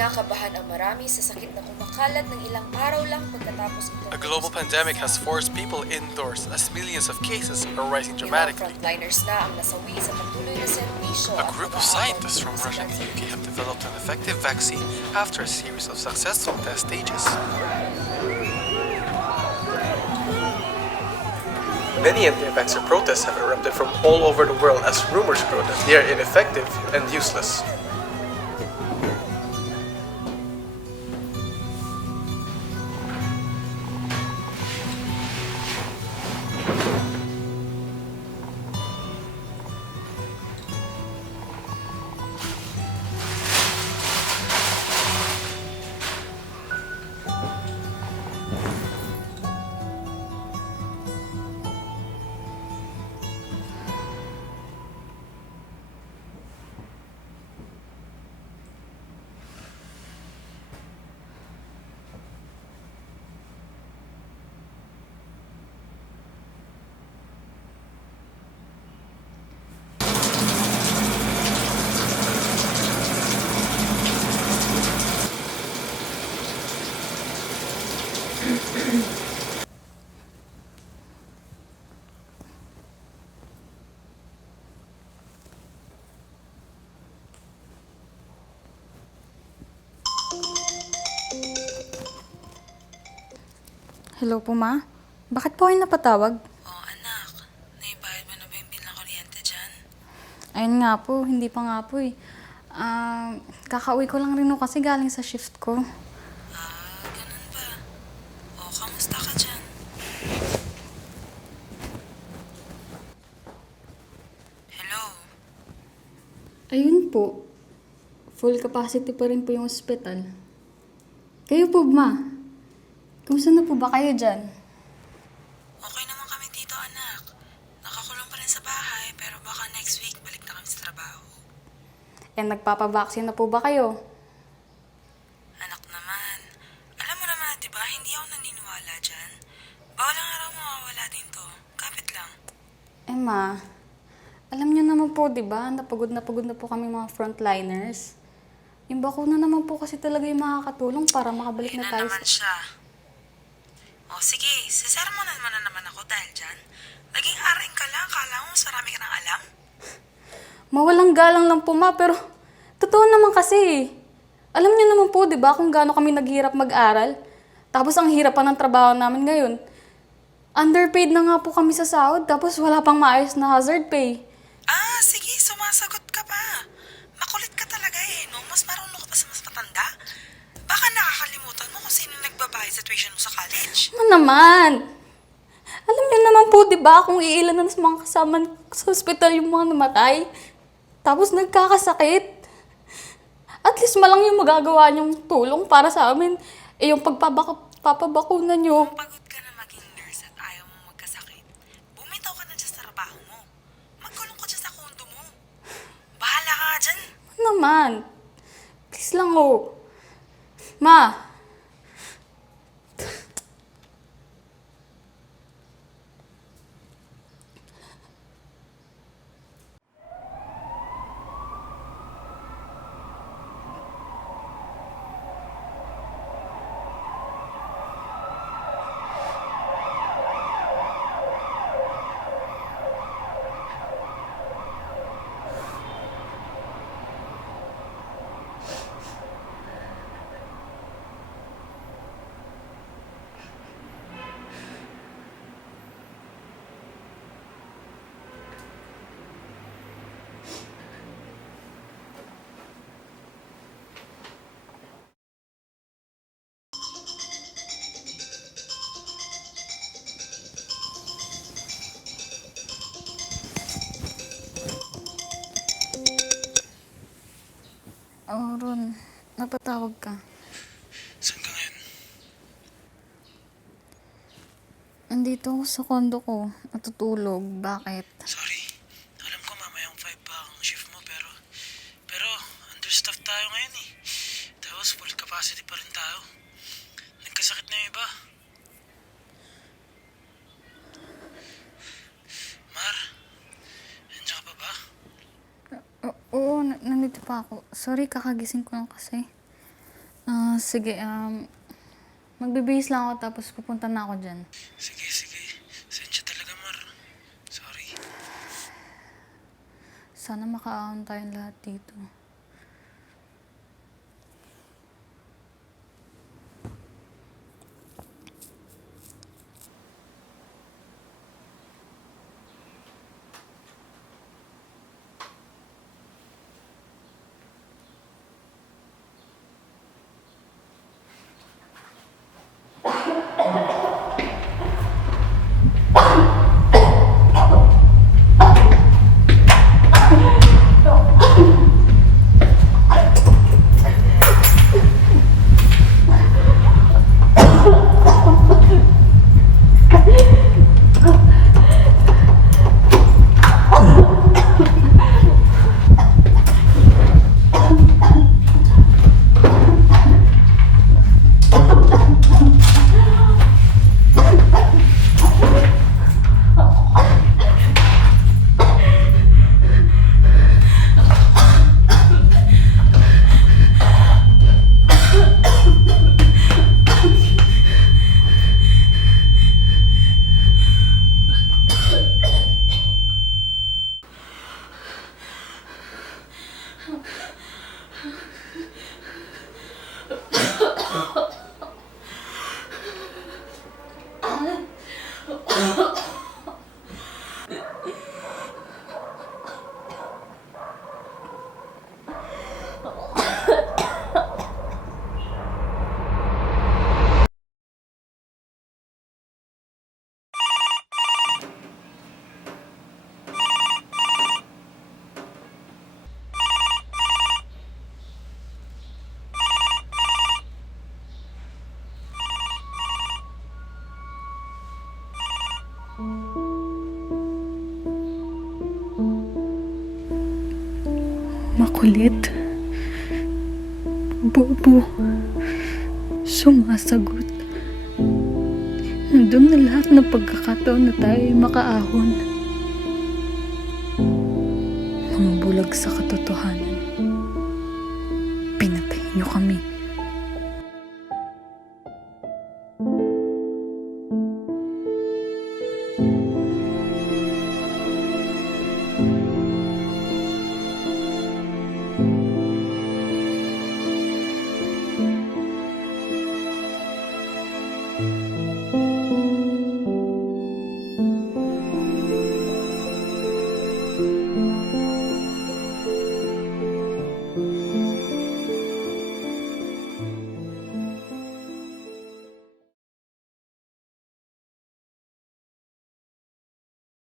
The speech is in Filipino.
Kinakabahan ang marami sa sakit na kumakalat ng ilang araw lang pagkatapos ito. A global pandemic has forced people indoors as millions of cases are rising Ilang dramatically. frontliners na ang nasawi sa patuloy na serbisyo A at group of pag-aabot scientists from sa Russia and the bansa. UK have developed an effective vaccine after a series of successful test stages. Many anti-vaxxer protests have erupted from all over the world as rumors grow that they are ineffective and useless. Hello po, Ma? Bakit po kayo napatawag? Oh, anak. Naibayad mo na ba yung bill ng kuryente dyan? Ayun nga po, hindi pa nga po eh. Kakauwi ko lang rin po kasi galing sa shift ko. Ganun ba? Oh, kamusta ka dyan? Hello? Ayun po. Full capacity pa rin po yung ospital. Kayo po, Ma? Kumusta na po ba kayo dyan? Okay naman kami dito, anak. Nakakulong pa rin sa bahay, pero baka next week balik na kami sa trabaho. Nagpapabaksin na po ba kayo? Anak naman, alam mo naman, di ba, hindi ako naniniwala dyan. Bawal ang araw mawawala din to. Kapit lang. Ma, alam niyo naman po, di ba? Na pagod na po kami mga frontliners. Yung bakuna naman po kasi talaga yung makakatulong para makabalik Ayun na na tayo naman siya. O sige, sisermonan mo na naman ako dahil dyan. Naging aring ka lang, kala mo mas marami ka nang alam. Mawalang galang lang po, Ma, pero totoo naman kasi eh. Alam niyo naman po, di ba, kung gaano kami naghirap mag-aral? Tapos ang hirap pa ng trabaho namin ngayon. Underpaid na nga po kami sa sahod, tapos wala pang maayos na hazard pay. Sige, sumasagot ka pa. Makulit ka talaga eh, no? Mas marunong ka pa sa mas matanda. Baka nakakalimutan mo kung sino nagbabayad sa tuition mo sa college. Ano naman? Alam niyo naman po, di ba, kung iilan na sa mga kasama sa ospital yung mga namatay. Tapos nagkakasakit. At least malang yung magagawa niyong tulong para sa amin. Yung pagpapabakuna niyo. Kung pagod ka na maging nurse at ayaw mo magkasakit, bumitaw ka na dyan sa trabaho mo. Magkulong ka dyan sa kondo mo. Bahala ka dyan. Ano naman? Please lang oh. Ma, Ron, napatawag ka. Saan ka ngayon? Andito ako sa kondo ko, natutulog. Bakit? Sorry. Alam ko mamayang 5 pa ang shift mo pero understaffed tayo ngayon eh. Tapos full capacity pa rin tayo. Nagkasakit na yung iba. Mar, nandiyan ka pa ba? Oo, nandito pa ako. Sorry, kakagising ko lang kasi. Sige, magbibihis lang ako tapos pupunta na ako dyan. Sige, sige. Sensya talaga, Mar. Sorry. Sana makaahon tayong lahat dito. Makulit. Bobo. Sumasagot. Nandun na lahat ng pagkakataon na tayo ay makaahon. Mga bulag sa katotohanan. Pinatay niyo kami.